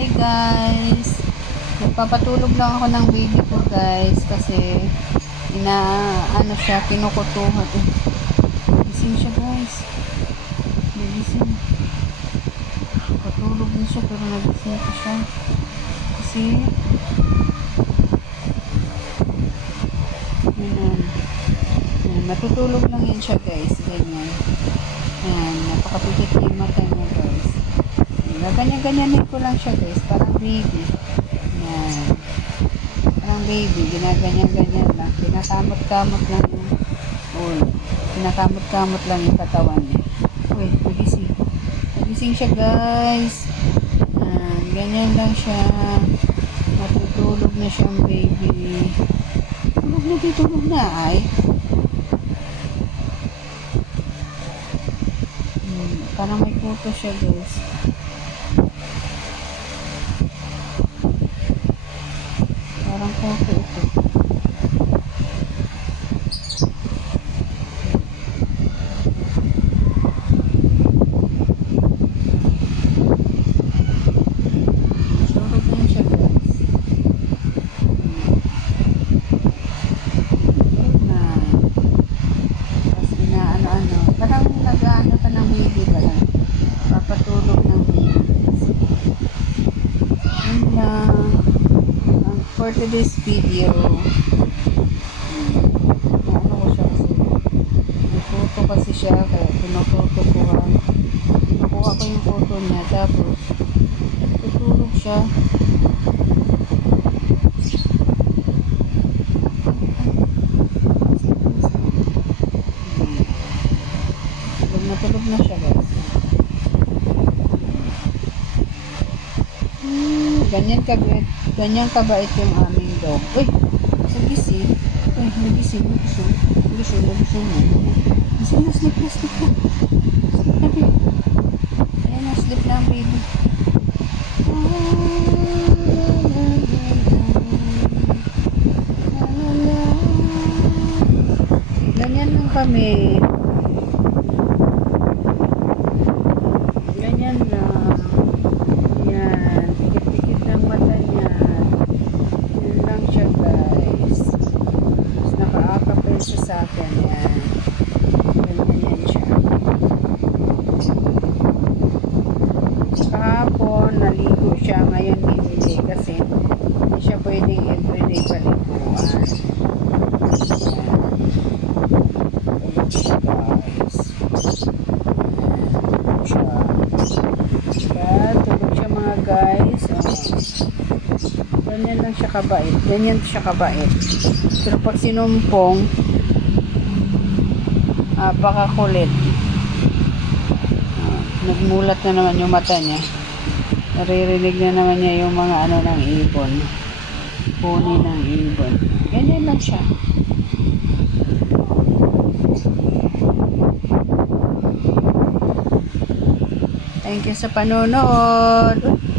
Hi guys, nagpapatulog lang ako ng baby ko guys kasi ano siya, kinukutuhan gising siya guys, nagising, patulog na siya pero nagising pa siya kasi matutulog lang yan siya guys, ganyan. Napakapikit yung mata niya guys. Ganyan-ganyanin ko lang siya guys, parang baby. Yan. Parang baby, ginaganyan-ganyan lang. Kinakamot-kamot lang yung ulo. Kinakamot-kamot lang yung katawan niya. Uy, nagising. Nagising siya guys. Ganyan lang siya. Matutulog na siyang baby. Tulog na ay. Parang may puto siya guys. Parang puto ito. Tulog na siya guys. Tulog na. Tapos ano. Parang nag-ano ka ng baby ba lang. Papatulog ng baby. Yun lang. For today's video, ano ko siya kasi photo kasi siya kaya pinupoto ko kinukuha ko yung photo niya tapos tutulog siya. Tulog na siya guys. Ganyan kabait yung aming dog. Uy, nagising. Nagising na. Gising na, sleep na. Sleep. Ayan na, sleep na ang baby. Ganyan lang kami. Ganyan lang. Yan. Pikit-pikit ng mata niya. Yan lang siya guys. Tapos nakaakap pa siya sa akin. Yan. Ganyan siya. Kahapon, naligo siya. Ngayon hindi kasi hindi siya pwedeng everyday paliguan. Yan. Tulog siya guys. Tulog siya mga guys. Ganyan lang siya kabait. Ganyan siya kabait. Pero pag sinumpong, pakakulit. Nagmulat na naman yung mata niya. Naririnig na naman niya yung mga ano ng ibon. Puni ng ibon. Ganyan lang siya. Thank you sa panonood.